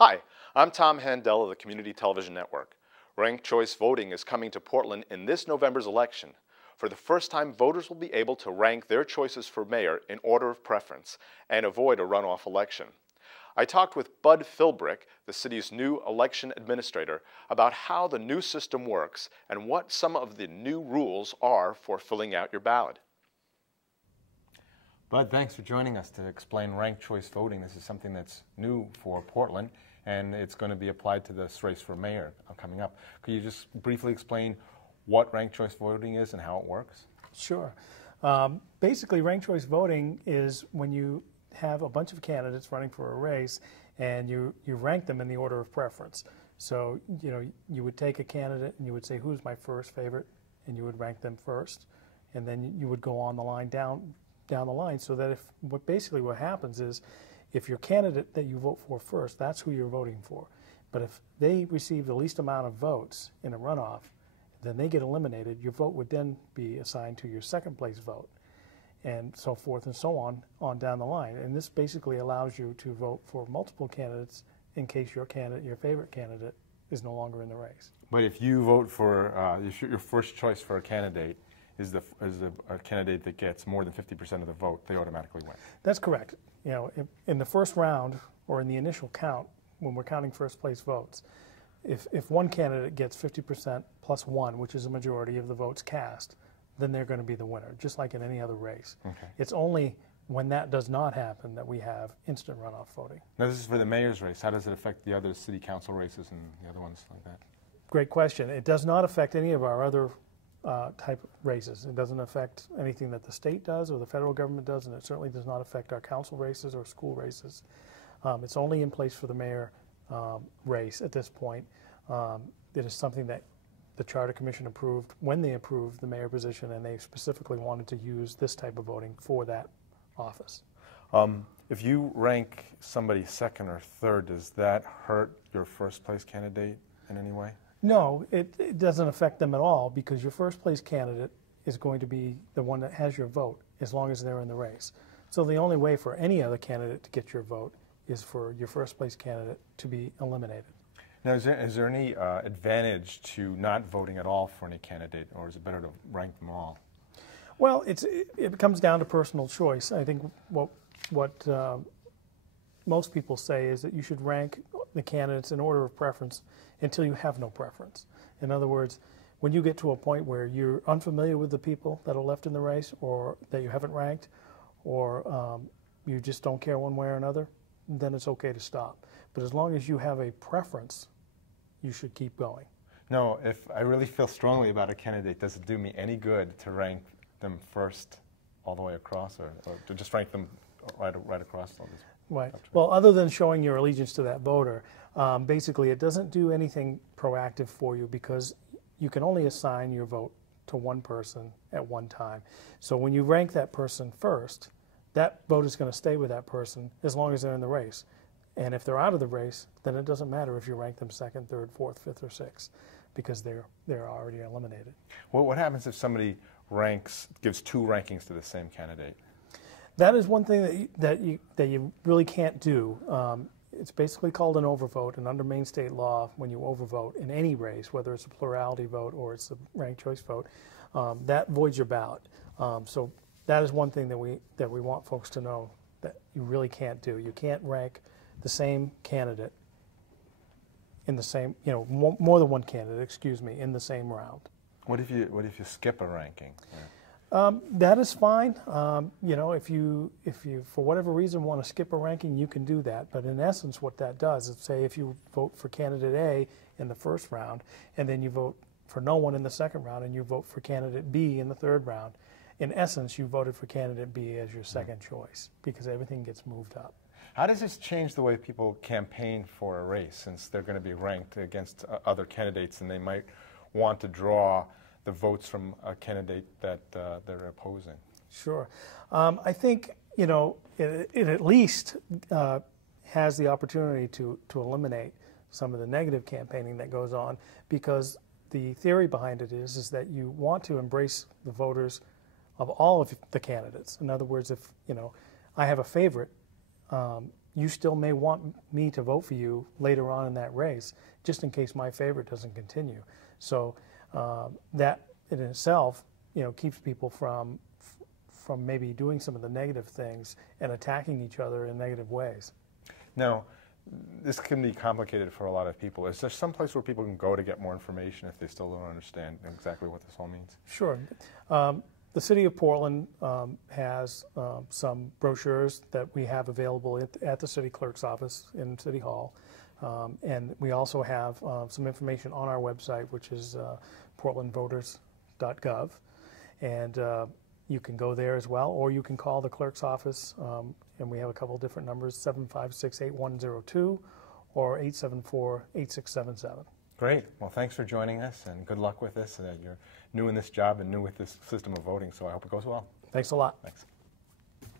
Hi, I'm Tom Handel of the Community Television Network. Ranked choice voting is coming to Portland in this November's election. For the first time, voters will be able to rank their choices for mayor in order of preference and avoid a runoff election. I talked with Bud Philbrick, the city's new election administrator, about how the new system works and what some of the new rules are for filling out your ballot. Bud, thanks for joining us to explain ranked choice voting. This is something that's new for Portland, and it's going to be applied to this race for mayor coming up. Could you just briefly explain what ranked choice voting is and how it works? Sure. Basically, ranked choice voting is when you have a bunch of candidates running for a race and you rank them in the order of preference. So, you would take a candidate and you would say, who's my first favorite? And you would rank them first. And then you would go on the line down the line, so that what happens is, if your candidate that you vote for first, that's who you're voting for. But if they receive the least amount of votes in a runoff, then they get eliminated. Your vote would then be assigned to your second place vote, and so forth and so on down the line. And this basically allows you to vote for multiple candidates in case your favorite candidate, is no longer in the race. But if you vote for your first choice for a candidate is a candidate that gets more than 50% of the vote, they automatically win. That's correct. In the first round, or in the initial count, when we're counting first place votes, if one candidate gets 50% plus one, which is a majority of the votes cast, then they're going to be the winner, just like in any other race. Okay. It's only when that does not happen that we have instant runoff voting. Now, this is for the mayor's race. How does it affect the other city council races and the other ones like that? Great question. It does not affect any of our other type of races. It doesn't affect anything that the state does or the federal government does, and it certainly does not affect our council races or school races. It's only in place for the mayor race at this point. It is something that the Charter Commission approved when they approved the mayor position, and they specifically wanted to use this type of voting for that office. If you rank somebody second or third, does that hurt your first place candidate in any way? No, it doesn't affect them at all, because your first place candidate is going to be the one that has your vote as long as they're in the race. So the only way for any other candidate to get your vote is for your first place candidate to be eliminated. Now, is there any advantage to not voting at all for any candidate, or is it better to rank them all? Well, it comes down to personal choice. I think what most people say is that you should rank the candidates in order of preference until you have no preference. In other words, when you get to a point where you're unfamiliar with the people that are left in the race, or that you haven't ranked, or you just don't care one way or another, then it's okay to stop. But as long as you have a preference, you should keep going. No, if I really feel strongly about a candidate, does it do me any good to rank them first all the way across, or to just rank them right across all this? Right. Well, other than showing your allegiance to that voter, basically it doesn't do anything proactive for you, because you can only assign your vote to one person at one time. So when you rank that person first, that vote is going to stay with that person as long as they're in the race. And if they're out of the race, then it doesn't matter if you rank them second, third, fourth, fifth, or sixth, because they're already eliminated. Well, what happens if somebody gives two rankings to the same candidate? That is one thing that you really can't do. It's basically called an overvote, and under Maine state law, when you overvote in any race, whether it's a plurality vote or it's a ranked choice vote, that voids your ballot. So that is one thing that we want folks to know that you really can't do. You can't rank the same candidate in the same, more than one candidate, excuse me, in the same round. What if you skip a ranking? Yeah. That is fine. If you for whatever reason want to skip a ranking, you can do that. But in essence, what that does is, say if you vote for candidate A in the first round, and then you vote for no one in the second round, and you vote for candidate B in the third round, in essence, you voted for candidate B as your second choice, because everything gets moved up. How does this change the way people campaign for a race, since they're going to be ranked against other candidates, and they might want to draw the votes from a candidate that they're opposing? Sure. I think, it at least has the opportunity to eliminate some of the negative campaigning that goes on, because the theory behind it is that you want to embrace the voters of all of the candidates. In other words, if I have a favorite, you still may want me to vote for you later on in that race, just in case my favorite doesn't continue. So that in itself, keeps people from maybe doing some of the negative things and attacking each other in negative ways. Now, this can be complicated for a lot of people. Is there some place where people can go to get more information if they still don't understand exactly what this all means? Sure. The City of Portland has some brochures that we have available at the City Clerk's office in City Hall. And we also have some information on our website, which is portlandvoters.gov. And you can go there as well, or you can call the clerk's office, and we have a couple of different numbers, 756-8102 or 874-8677. Great. Well, thanks for joining us, and good luck with this. You're new in this job and new with this system of voting, so I hope it goes well. Thanks a lot. Thanks.